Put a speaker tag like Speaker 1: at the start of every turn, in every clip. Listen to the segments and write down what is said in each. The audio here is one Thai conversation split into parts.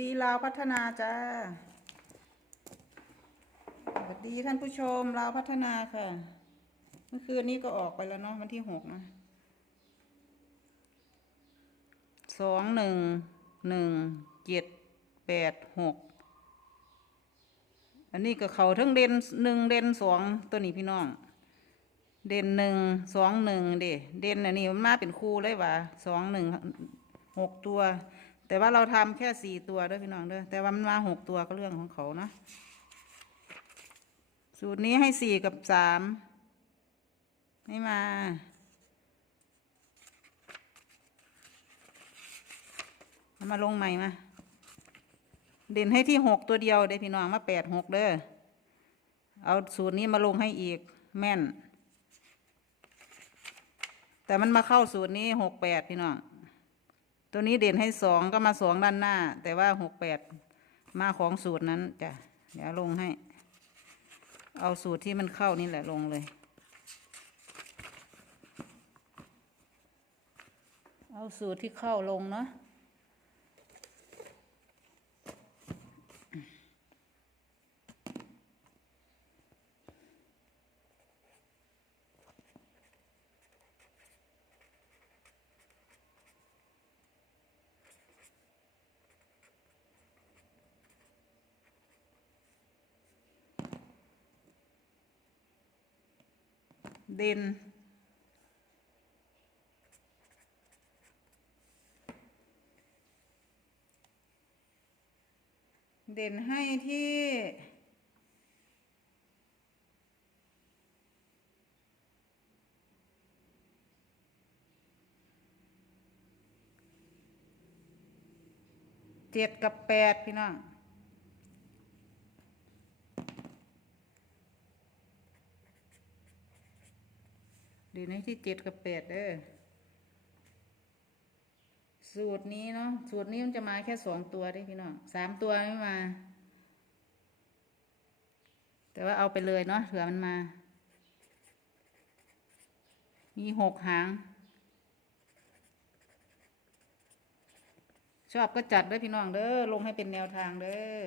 Speaker 1: ดีลาวพัฒนาจ้า สวัสดีท่านผู้ชมลาวพัฒนาค่ะ เมื่อคืนนี้ก็ออกไปแล้วเนาะวันที่หกนะสองหนึ่งหนึ่งเจ็ดแปดหกอันนี้ก็เขาทั้งเด่นหนึ่งเด่นสองตัวนี้พี่น้อง เด่นหนึ่งสองหนึ่งเด่เด่นอันนี้มันมาเป็นคู่เลยว่ะสองหนึ่งหกตัว แต่ว่าเราทำแค่สี่ตัวด้อพี่น้องเด้อแต่ว่ามันมาหกตัวก็เรื่องของเขานะสูตรนี้ให้สี่กับสามให้มาเอามาลงใหม่มา เด่นให้ที่หกตัวเดียวเด้พี่น้องมาแปดหกเด้อเอาสูตรนี้มาลงให้อีกแม่น แต่มันมาเข้าสูตรนี้หกแปดพี่น้อง ตัวนี้เด่นให้สองก็มาสองด้านหน้า แต่ว่าหกแปดมาของสูตรนั้นจ้ะเดี๋ยวลงให้ เอาสูตรที่มันเข้านี่แหละลงเลย เอาสูตรที่เข้าลงเนาะ เด่น เด่นให้ที่เจ็ดกับแปดพี่น้อง เด่นให้ที่เจ็ดกับแปดเด้อสูตรนี้เนาะสูตรนี้มันจะมาแค่สองตัวได้พี่น้องสามตัวไม่มา แต่ว่าเอาไปเลยเนาะเผื่อมันมา มีหกหาง ชอบก็จัดด้อพี่น้องเด้อลงให้เป็นแนวทางเด้อ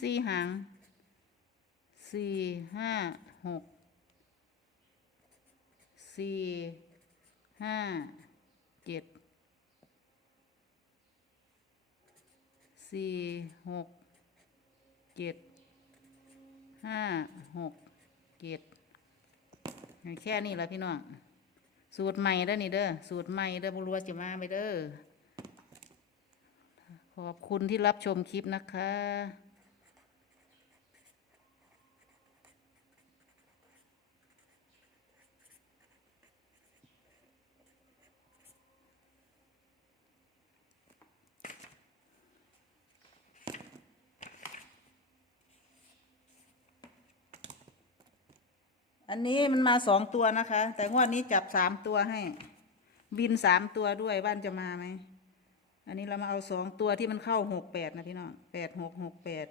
Speaker 1: สี่หางสี่ห้าหกสี่ห้าเจ็ดสี่หกเจ็ดห้าหกเจ็ดแค่นี้แหละพี่น้องสูตรใหม่เด้อนี่เด้อสูตรใหม่เด้อบุรัวจะมาไปเด้อขอบคุณที่รับชมคลิปนะคะ อันนี้มันมาสองตัวนะคะ แต่งวดนี้จับสามตัวให้ บินสามตัวด้วยบ้านจะมาไหม อันนี้เรามาเอาสองตัวที่มันเข้าหกแปดนะพี่น้องแปดหกหกแปด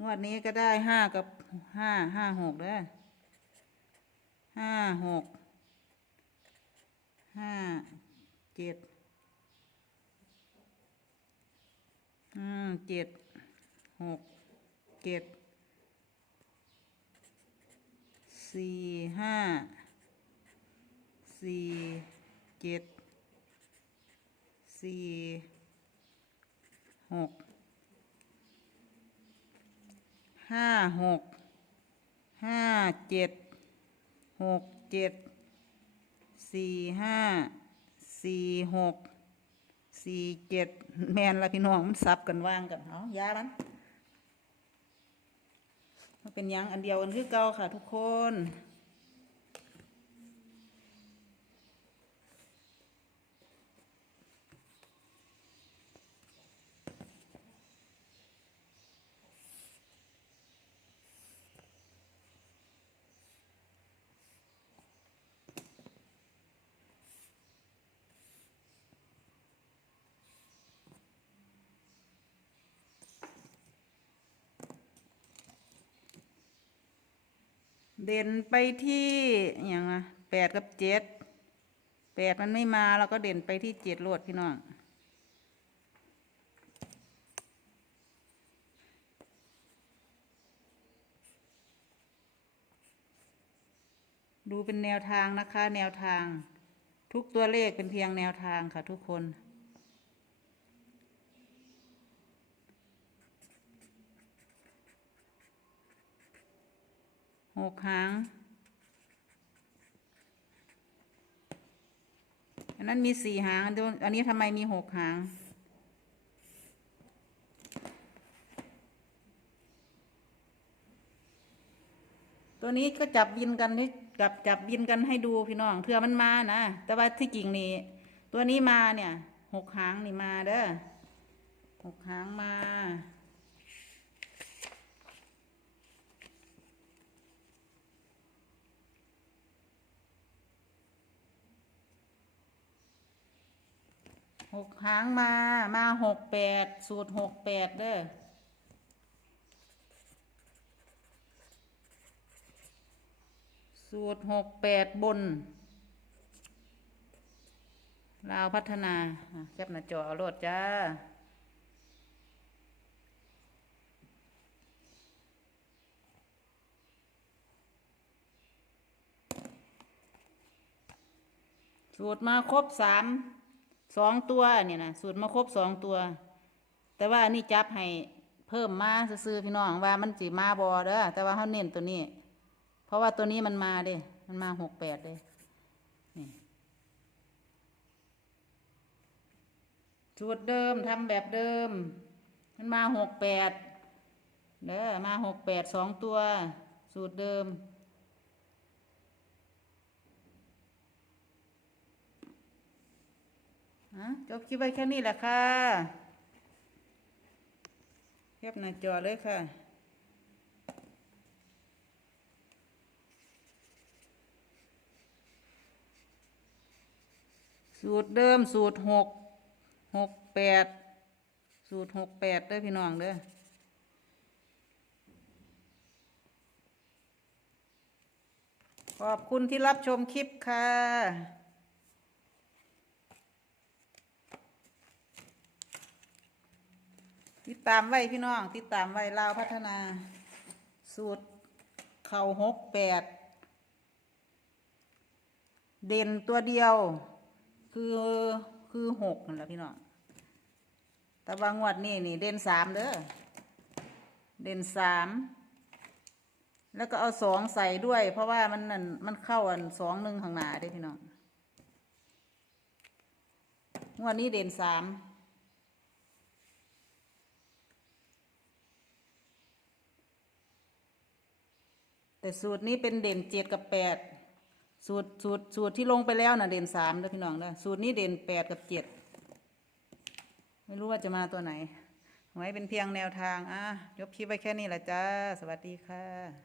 Speaker 1: งวดนี้ก็ได้ห้ากับห้าห้าหกเด้อห้าหกห้าเจ็ดอืมเจ็ดหกเจ็ด สี่ห้าสี่เจ็ดสี่หกห้าหกห้าเจ็ดหกเจ็ดสี่ห้าสี่หกสี่เจ็ดแมนละพี่น้องมันซับกันว่างกันเอายามัน มันเป็นยังอันเดียวกันคือเก่าค่ะทุกคน เด่นไปที่อย่างอะแปดกับเจ็ดแปดมันไม่มาเราก็เด่นไปที่เจ็ดโลดพี่น้องดูเป็นแนวทางนะคะ แนวทาง ทุกตัวเลขเป็นเพียงแนวทางค่ะทุกคน หกหางอันนั้นมีสี่หางอันนี้อันนี้ทำไมมีหกหางตัวนี้ก็จับยินกันให้จับจับยินกันให้ดูพี่น้องเพื่อมันมานะแต่ว่าที่จริงนี่ตัวนี้มาเนี่ยหกหางนี่มาเด้อหกหางมา หกหางมามาหกแปดสูตรหกแปดเด้อสูตรหกแปดบนลาวพัฒนาแคปหน้าจอเอาโลดจ้าสูตรมาครบสาม สองตัวเนี่ยนะสูตรมาครบสองตัว แต่ว่านี่จับให้เพิ่มมาซื้อพี่น้องว่ามันจีมาบอเด้อแต่ว่าเขาเน้นตัวนี้ เพราะว่าตัวนี้มันมาเด้มันมาหกแปดเลยนี่สูตรเดิมทำแบบเดิม มันมาหกแปดเด้อมาหกแปดสองตัว สูตรเดิม อะ จบคลิปไว้แค่นี้แหละค่ะเทียบหน้าจอเลยค่ะสูตรเดิมสูตรหกหกแปดสูตรหกแปดเด้อพี่น้องเด้อขอบคุณที่รับชมคลิปค่ะ ติดตามไว้พี่น้อง ติดตามไว้ลาวพัฒนา สูตร เข่าหกแปดเด่นตัวเดียว คือคือหกนั่นแหละพี่น้องแต่บางวัดนี่นี่เด่นสามเด้อเด่นสามแล้วก็เอาสองใส่ด้วย เพราะว่ามันนั่นมันเข้าอันสองหนึ่งข้างหน้าเด้พี่น้องงวดนี้เด่นสาม แต่สูตรนี้เป็นเด่นเจ็ดกับแปดสูตรสูตรสูตรที่ลงไปแล้วน่ะเด่นสามนะพี่น้องนะสูตรนี้เด่นแปดกับเจ็ดไม่รู้ว่าจะมาตัวไหนไว้เป็นเพียงแนวทางอะยกคลิปไว้แค่นี้แหละจ้า สวัสดีค่ะ